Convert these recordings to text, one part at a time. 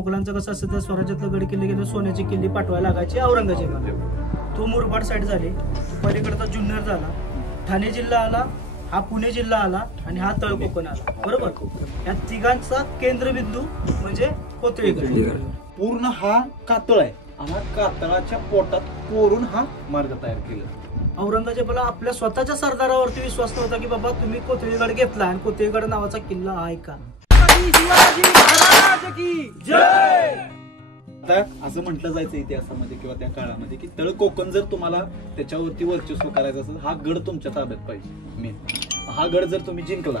मोगलांचं कसं असतं, तर स्वराज्यातलं गड किल्ले गेले सोन्याची किल्ली पाठवायला लागायची औरंगजेबाला. तो मुरबाड साईड झाली, पलीकडचा जुन्नर झाला, ठाणे जिल्हा आला, हा पुणे जिल्हा आला आणि हा तळ कोकण आला. बरोबर, या तिघांचा केंद्रबिंदू म्हणजे कोथळीगड. पूर्ण हा कातळ आहे आणि कातळाच्या पोटात कोरून हा मार्ग तयार केला. औरंगजेबाला आपल्या स्वतःच्या सरदारावरती विश्वास नव्हता की बाबा तुम्ही कोथळीगड घेतला आणि कोथळीगड नावाचा किल्ला आहे का. आता असं म्हटलं जायचं इतिहासामध्ये किंवा त्या काळामध्ये की तळ कोकण जर तुम्हाला त्याच्यावरती वर्चस्व करायचं असेल, हा गड तुमच्या ताब्यात पाहिजे. मेन हा गड जर तुम्ही जिंकला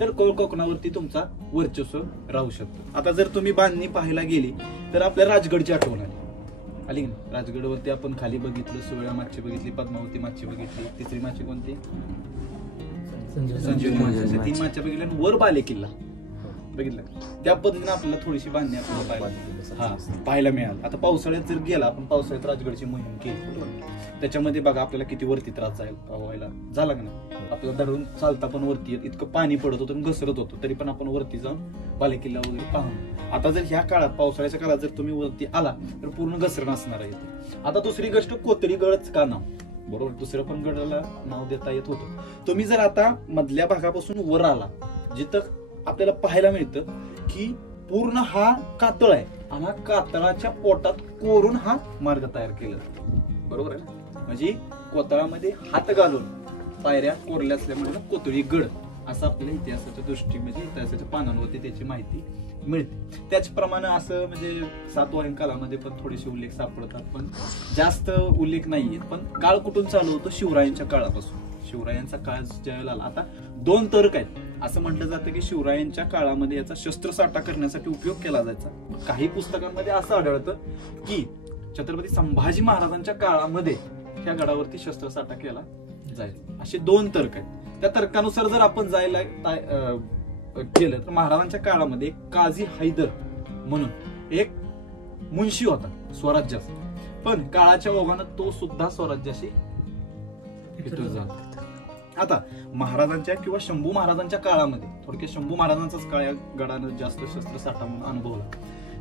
तर कोकणावरती तुमचा वर्चस्व राहू शकतो. आता जर तुम्ही बांधणी पाहायला गेली तर आपल्या राजगडची आठवण आली ना. राजगडवरती आपण खाली बघितलं, सोहळा माची बघितली, पद्मावती माची बघितली, तिसरी माची कोणती, संजीवनी माची, 3 माच्या बघितल्या, वर बाले किल्ला बघितलं. त्या पद्धतीने आपल्याला थोडीशी बांधणी आपल्याला पाहायला मिळाल. आता पावसाळ्यात जर गेला, आपण पावसाळ्यात राजगडची मोहीम केली, त्याच्यामध्ये बघा आपल्याला किती वरती त्रास व्हायला झाला का नाही. आपल्याला धरून चालता पण वरती येत, इतकं पाणी पडत होतं आणि घसरत होतं, तरी पण आपण वरती जाऊन बाले किल्ला वगैरे पाहून. आता जर ह्या काळात पावसाळ्याच्या काळात जर तुम्ही वरती आला तर पूर्ण घसरण असणार आहे. आता दुसरी गोष्ट, कोथळीगडच का नाव, बरोबर, दुसरं पण गडाला नाव देता येत होतं. तुम्ही जर आता मधल्या भागापासून वर आला, जिथं आपल्याला पाहायला मिळतं की पूर्ण हा कातळ आहे आणि हा कातळाच्या पोटात कोरून हा मार्ग तयार केला, बरोबर आहे. म्हणजे कोतळामध्ये हात घालून पायऱ्या कोरल्या असल्यामुळे कोथळीगड असं आपल्या इतिहासाच्या दृष्टीमध्ये इतिहासाच्या पानांवरती त्याची माहिती मिळते. त्याचप्रमाणे असं म्हणजे सातवाहन काळामध्ये पण थोडेसे उल्लेख सापडतात, पण जास्त उल्लेख नाहीये. पण काळ कुठून चालू होतो, शिवरायांच्या काळापासून. शिवरायांचा काळ ज्यावेळेला आला, आता 2 तर्क आहेत. असं म्हटलं जातं की शिवरायांच्या काळामध्ये याचा शस्त्रसाठा करण्यासाठी उपयोग केला जायचा. काही पुस्तकांमध्ये असं आढळतं की छत्रपती संभाजी महाराजांच्या काळामध्ये त्या गडावरती शस्त्रसाठा केला जायचा. असे 2 तर्क आहेत. त्या तर्कानुसार जर आपण जायला केलं तर महाराजांच्या काळामध्ये काझी हैदर म्हणून एक मुन्शी होता स्वराज्याचा, पण काळाच्या ओघानं तो सुद्धा स्वराज्याशी फितूर झाला. आता महाराजांच्या किंवा शंभू महाराजांच्या काळामध्ये, थोडक्यात शंभू महाराजांचाच काळ या गडानं जास्त शस्त्रसाठा म्हणून अनुभवला.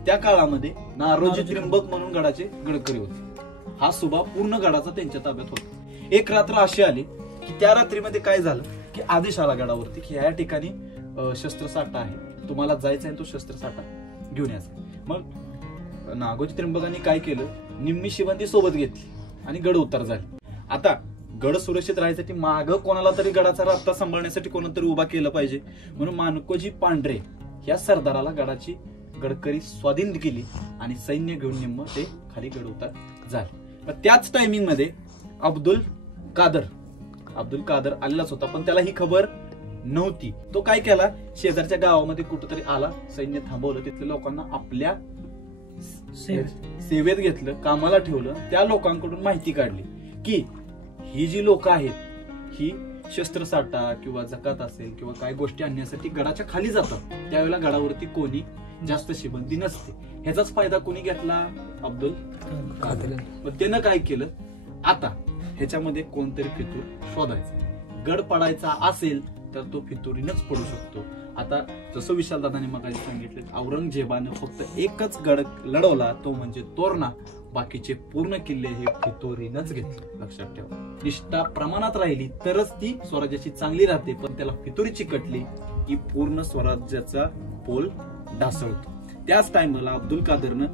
त्या काळामध्ये नारोजी त्र्यंबक म्हणून गडाचे गडकरी होते. हा सुभा पूर्ण गडाचा त्यांच्या ताब्यात होता. एक रात्र अशी आली की त्या रात्रीमध्ये काय झालं की आदेश आला गडावरती की ह्या ठिकाणी शस्त्रसाठा आहे, तुम्हाला जायचं आहे, तो शस्त्रसाठा घेऊन यायचा. मग नागोजी त्र्यंबकांनी काय केलं, निम्मी शिबंदी सोबत घेतली आणि गड उतार झाले. आता गड सुरक्षित राहण्यासाठी माग कोणाला तरी गडाचा रस्ता सांभाळण्यासाठी कोणातरी उभा केलं पाहिजे, म्हणून माणकोजी पांढरे या सरदाराला गडाची गडकरी स्वाधीन केली आणि सैन्य घेऊन निम्म ते खाली गड उतार झाले. त्याच टायमिंग मध्ये अब्दुल कादर आलेलाच होता, पण त्याला ही खबर नव्हती. तो काय केला, शेजारच्या गावामध्ये कुठेतरी आला, सैन्य थांबवलं, तिथल्या लोकांना आपल्या सेवेत घेतलं, कामाला ठेवलं. त्या लोकांकडून माहिती काढली की ही जी लोक आहेत ही शस्त्रसाठा किंवा जकात असेल किंवा काय गोष्टी आणण्यासाठी गडाच्या खाली जातात. त्यावेळेला गडावरती कोणी जास्त शिबंदी नसते. ह्याचाच फायदा कोणी घेतला, अब्दुल कादर. मग त्यानं काय केलं, आता ह्याच्यामध्ये कोणतरी फितूर शोधायचा. गड पडायचा असेल तर तो फितुरीनच पडू शकतो. आता जसं विशालदादांनी मग सांगितलं, औरंगजेबानं फक्त एकच गड लढवला, तो म्हणजे तोरणा. बाकीचे पूर्ण किल्ले हे फितुरीनच घेतले. लक्षात ठेवा, निष्ठा प्रमाणात राहिली तरच ती स्वराज्याची चांगली राहते, पण त्याला फितुरी चिकटली की पूर्ण स्वराज्याचा पोल ढासळतो. त्याच टायमाला अब्दुल कादरनं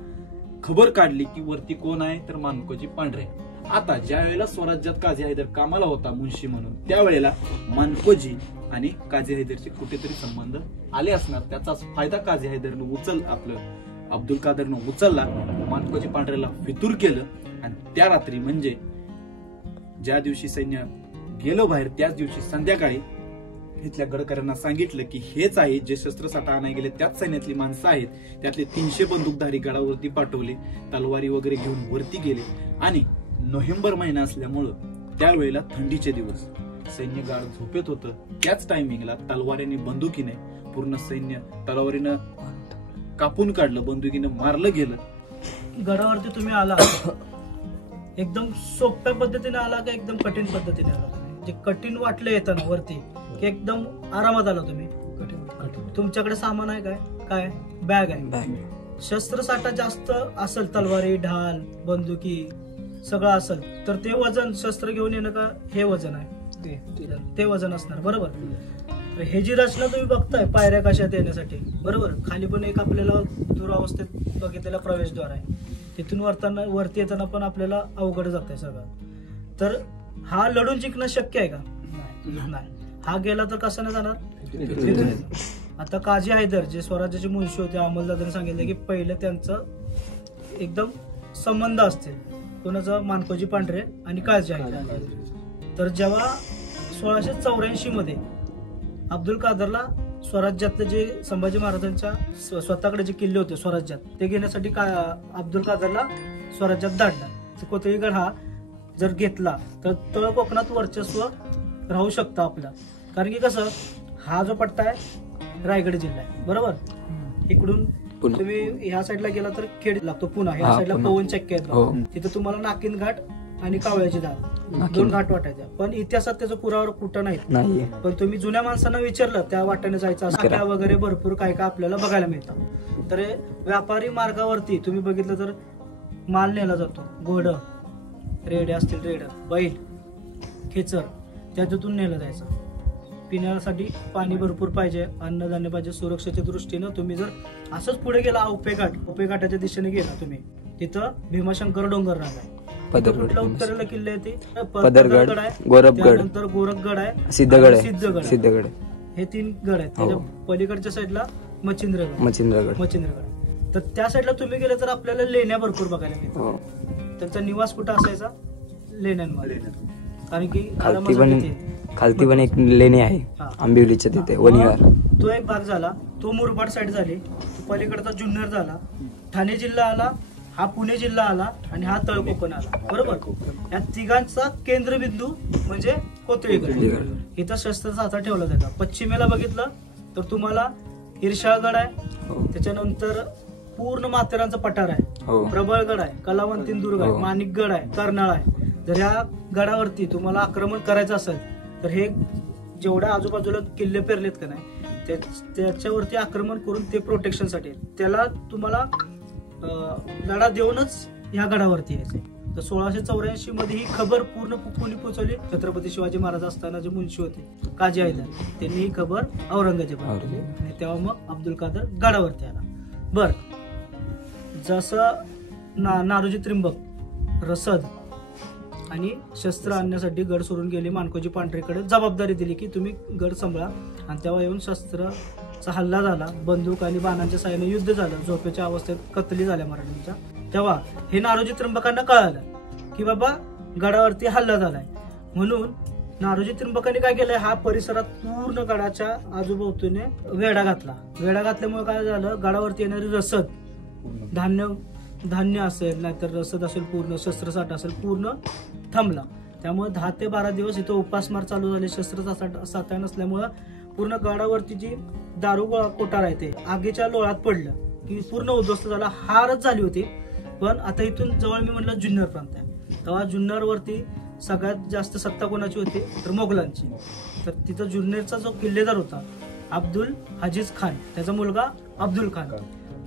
खबर काढली की वरती कोण आहे, तर मानकोजी पांढरे. आता ज्या वेळेला स्वराज्यात काझी हैदर कामाला होता मुन्शी म्हणून, त्यावेळेला मानकोजी आणि काझी हैदरचे कुठेतरी संबंध आले असणार. त्याचाच फायदा काझी हैदरनं अब्दुल कादरनं उचलला, मानकोजी पांढऱ्याला फितूर केलं. आणि त्या रात्री म्हणजे ज्या दिवशी सैन्य गेलं बाहेर, त्याच दिवशी संध्याकाळी इथल्या गडकऱ्यांना सांगितलं की हेच आहे जे शस्त्रसाठा आणाय गेले, त्याच सैन्यातली माणसं आहेत. त्यातले 300 बंदूकधारी गडावरती पाठवले, तलवारी वगैरे घेऊन वरती गेले. आणि नोव्हेंबर महिना असल्यामुळं त्यावेळेला थंडीचे दिवस, सैन्य गाढ झोपेत होतं. त्याच टायमिंगला तलवारीने बंदुकीने पूर्ण सैन्य तलवारीनं कापून काढलं, बंदुकीनं मारलं गेलं. गडावरती तुम्ही आला, एकदम सोप्या पद्धतीने आला का एकदम कठीण पद्धतीने आला तुम्ही? जे कठीण वाटलं येताना वरती की एकदम आरामात आला तुम्ही? तुमच्याकडे सामान आहे काय? बॅग आहे. शस्त्रसाठा जास्त असेल, तलवारी, ढाल, बंदुकी सगळं असेल, तर ते वजन शस्त्र घेऊन येणं का हे वजन आहे, ते वजन असणार. बरोबर. तर हे जी रचना तुम्ही बघताय पायऱ्या कशात येण्यासाठी, बरोबर, खाली पण एक आपल्याला दुरावस्थेत बघितलेला प्रवेशद्वार आहे, तिथून वरती येताना पण आपल्याला अवघड जात आहे सगळं. तर हा लढून जिंकणं शक्य आहे का? नाही. हा गेला तर कसं नाही जाणार. आता काजी हैदर जे स्वराज्याचे मुळशी होते, अमलदादाने सांगितलं की पहिलं त्यांचं एकदम संबंध असतील, कोणाचं, मानकोजी पांढरे आणि काजी हैदर. तर जेव्हा 1684 मध्ये अब्दुल कादरला स्वराज्यातले जे संभाजी महाराजांच्या स्वतःकडे जे किल्ले होते स्वराज्यात, ते घेण्यासाठी अब्दुल कादरला स्वराज्यात धाडला. कोथळीगड हा जर घेतला तर तळ कोकणात वर्चस्व राहू शकतं आपलं. कारण की कसं, हा जो पट्टा आहे रायगड जिल्हा आहे, बरोबर. इकडून तुम्ही ह्या साईडला गेला तर खेड लागतो, पुन्हा ह्या साईडला पवन चक्की आहेत, तिथे तुम्हाला नाकिन घाट आणि कावळ्याची दाल 2 घाट वाटायच्या. पण इतिहासात त्याचा पुरावा कुठं नाही. पण तुम्ही जुन्या माणसांना विचारलं त्या वाटेने जायचं असं वगैरे भरपूर काय काय आपल्याला बघायला मिळतं. तर व्यापारी मार्गावरती तुम्ही बघितलं तर माल नेला जातो, घोडं, रेडे असतील, रेड, बैल, खेचर, त्यातून नेलं जायचं. पिण्यासाठी पाणी भरपूर पाहिजे, अन्नधान्य पाहिजे. सुरक्षेच्या दृष्टीनं तुम्ही जर असंच पुढे गेला औपेघाटाच्या दिशेने गेला तुम्ही, तिथं भीमाशंकर डोंगर रांग आहे. कुठला उत्तरेला किल्ले आहे ते पदरगड आहे, त्यानंतर गोरखगड आहे, सिद्धगड. हे 3 गड आहेत. त्याच्या पलीकडच्या साईडला मच्छिंद्रगड. तर त्या साईडला तुम्ही गेले तर आपल्याला लेण्या भरपूर बघायला मिळतात. त्यांचा निवास कुठं असायचा? लेण्यांमध्ये. कारण की खालती पण एक लेणी आहे आंबिवलीच्या तिथे, वणीवार. तो एक भाग झाला, तो मुरबाड साईड झाली. पलीकडचा जुन्नर झाला, ठाणे जिल्हा आला, हा पुणे जिल्हा आला आणि हा तळकोकण आला, बरोबर. या तिघांचा केंद्रबिंदू म्हणजे कोथळीगड. इथं शस्त्रसाठा ठेवला जातो. पश्चिमेला बघितलं तर तुम्हाला हिरशाळगड आहे, त्याच्यानंतर पूर्ण माथेरानचा पठार आहे, प्रबळगड आहे, कलावंतीन आहे, माणिकगड आहे, कर्नाळ आहे. जर या गडावरती तुम्हाला आक्रमण करायचं असेल तर हे जेवढ्या आजूबाजूला किल्ले पेरलेत का नाही, त्याच्यावरती आक्रमण करून ते प्रोटेक्शनसाठी, त्याला तुम्हाला लढा देऊनच ह्या गडावरती यायचे. तर 1684 मध्ये ही खबर पूर्ण कोणी पोहोचवली? छत्रपती शिवाजी महाराज असताना जे मुन्शी होते काजी हैदर, त्यांनी ही खबर औरंगजेबाला दिली आणि तेव्हा मग अब्दुल कादर गडावरती आला. बर, जसं नारोजी त्रिंबक रसद आणि शस्त्र आणण्यासाठी गड सोडून गेले, मानकोजी पांढरेकडे जबाबदारी दिली की तुम्ही गड सांभाळा. आणि तेव्हा येऊन शस्त्राचा हल्ला झाला, बंदूक आणि बाणांच्या साहाय्याने युद्ध झालं, झोपेच्या अवस्थेत कत्तली झाल्या मराठ्यांच्या. तेव्हा हे नारोजी त्रिंबकांना कळालं की बाबा गडावरती हल्ला झालाय. म्हणून नारोजी त्रिंबकांनी काय केलंय, हा परिसरात पूर्ण गडाच्या आजूबाजूने वेढा घातला. वेढा घातल्यामुळे काय झालं, गडावरती येणारी रसद, धान्य असेल, नाहीतर रसद असेल, पूर्ण शस्त्रसाठा असेल, पूर्ण थांबला. त्यामुळे 10 ते 12 दिवस इथं उपासमार चालू झाले. शस्त्रसाठा नसल्यामुळं पूर्ण गडावरती जी दारू कोठार आहे ते आगीच्या लोळात पडलं की पूर्ण उद्ध्वस्त झाला. हारच झाली होती. पण आता इथून जवळ मी म्हटलं जुन्नर प्रांत आहे, तेव्हा जुन्नरवरती सगळ्यात जास्त सत्ता कोणाची होती तर मोगलांची. तर तिथं जुन्नरचा जो किल्लेदार होता अब्दुल हजीज खान, त्याचा मुलगा अब्दुल खान,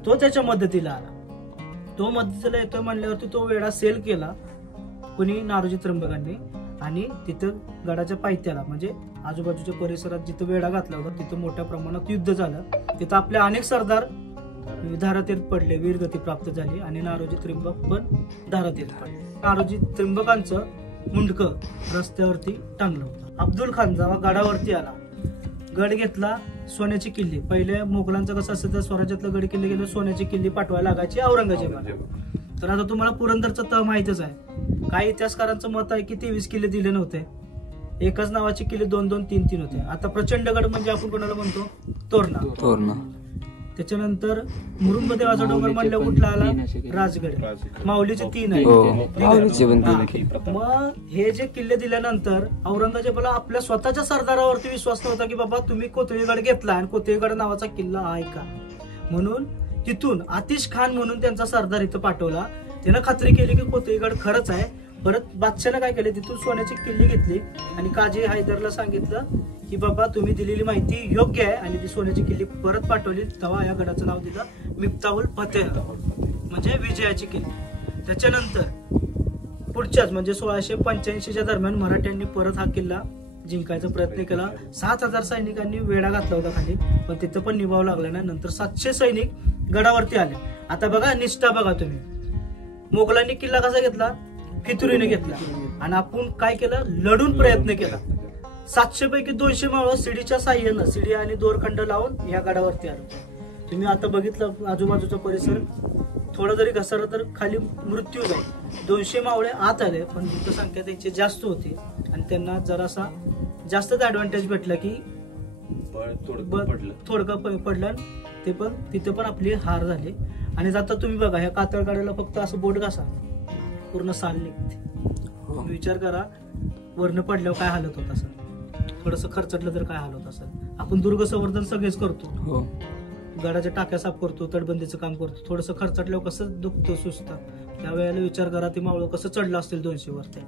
तो त्याच्या मदतीला आला. तो मदतीला येतोय म्हणल्यावरती तो वेढा सेल केला कुणी, नारोजी त्र्यंबकांनी. आणि तिथं गडाच्या पायथ्याला म्हणजे आजूबाजूच्या परिसरात जिथं वेढा घातला होता तिथं मोठ्या प्रमाणात युद्ध झालं. तिथं आपले अनेक सरदार धारातीर्थ पडले, वीरगती प्राप्त झाली आणि नारोजी त्र्यंबक पण धारातीर्थ पडले. नारोजी त्र्यंबकांचं मुंडकं रस्त्यावरती टांगलं होतं. अब्दुल खान जेव्हा गडावरती आला, गड घेतला, सोन्याची किल्ली. पहिले मोगलांचं कसं असतं तर स्वराज्यातलं गड किल्ले गेले सोन्याची किल्ली पाठवायला लागायची औरंगजेबाला. तर आता तुम्हाला पुरंदरचं तह माहितच आहे. काही इतिहासकारांचं मत आहे की 23 किल्ले दिले नव्हते, एकच नावाचे किल्ले 2-2, 3-3 होते. आता प्रचंडगड म्हणजे आपण कोणाला म्हणतो, तोरणा. त्याच्यानंतर मुरुंब देवाचा डोंगर म्हणलं कुठला आला, राजगड. माऊलीचे 3 आहे. मग हे जे किल्ले दिल्यानंतर औरंगजेबाला आपल्या स्वतःच्या सरदारावरती विश्वास नव्हता की बाबा तुम्ही कोथळीगड घेतला आणि कोथळीगड नावाचा किल्ला आहे का. म्हणून तिथून आतिश खान म्हणून त्यांचा सरदार इथं पाठवला. त्यानं खात्री केली की कोथळीगड खरंच आहे. परत बादशाहने काय केले, तिथून सोन्याची किल्ली घेतली आणि काजी हैदरला सांगितलं की बाबा तुम्ही दिलेली माहिती योग्य आहे आणि ती सोन्याची किल्ली परत पाठवली, तेव्हा या गडाचं नाव दिलं मिफ्ताहुल फतेह, म्हणजे विजयाची किल्ली. त्याच्यानंतर पुढच्याच म्हणजे 1685च्या दरम्यान मराठ्यांनी परत हा किल्ला जिंकायचा प्रयत्न केला. 7000 सैनिकांनी वेढा घातला होता खाली, पण तिथं पण निभाव लागला नाही. नंतर 700 सैनिक गडावरती आले. आता बघा निष्ठा बघा तुम्ही, मोगलांनी किल्ला कसा घेतला, फितुरीने घेतला, आणि आपण काय केलं, लढून प्रयत्न केला. 700 पैकी 200 मावळं सीडीच्या साह्यानं, सीडी आणि दोरखंड लावून या गडावरती आलो. तुम्ही आता बघितलं आजूबाजूचा परिसर, थोडं जरी घसरलं तर खाली मृत्यू जाईल. 200 मावळे आत आले, पण तिथं संख्या त्यांची जास्त होती आणि त्यांना जरासा जास्तच ऍडव्हान्टेज भेटला की थोडकं पडलं. ते पण तिथे पण आपली हार झाली. आणि आता तुम्ही बघा ह्या कातळगाड्याला फक्त असं बोट घासा, पूर्ण साल निघते. विचार करा वरनं पडल्यावर काय हालत होत असेल, थोडस खर्चटलं तर काय हाल होत असेल. आपण दुर्ग संवर्धन सगळेच करतो, गडाच्या टाक्या साफ करतो, तटबंदीचं काम करतो, थोडंसं खर्चटल्यावर कसं दुखतं सुचतं. त्यावेळेला विचार करा ते मावळं कसं चढलं असतील 200 वरती.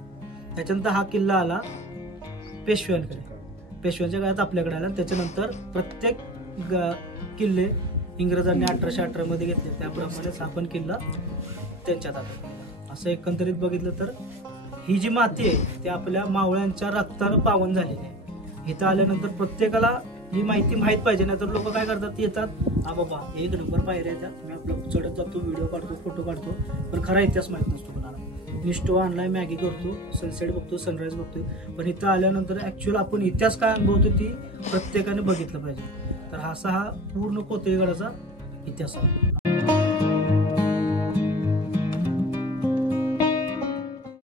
त्याच्यानंतर हा किल्ला आला पेशव्यांकडे, पेशव्यांच्या काळात आपल्याकडे आला. त्याच्यानंतर प्रत्येक किल्ले इंग्रजांनी 1818 मध्ये घेतले, त्याप्रमाणेच आपण किल्ला त्यांच्यात आला. असं एकंदरीत बघितलं तर ही जी माती आहे ती आपल्या मावळ्यांच्या रक्तानं पावन झालेली आहे. इथं आल्यानंतर प्रत्येकाला ही माहिती माहित पाहिजे, नाही तर लोक काय करतात, येतात हा बाबा 1 नंबर पायऱ्या येतात, मी आपलं चढत जातो, व्हिडिओ काढतो, फोटो काढतो, पण खरा इतिहास माहित नसतो कोणाला. निष्ठो आणलाय, मॅगी करतो, सनसेट बघतो, सनराईज बघतो, पण इथं आल्यानंतर ऍक्च्युअल आपण इतिहास काय अनुभवतो ती प्रत्येकाने बघितलं पाहिजे. तर असा हा पूर्ण कोथळीगडाचा इतिहास आहे.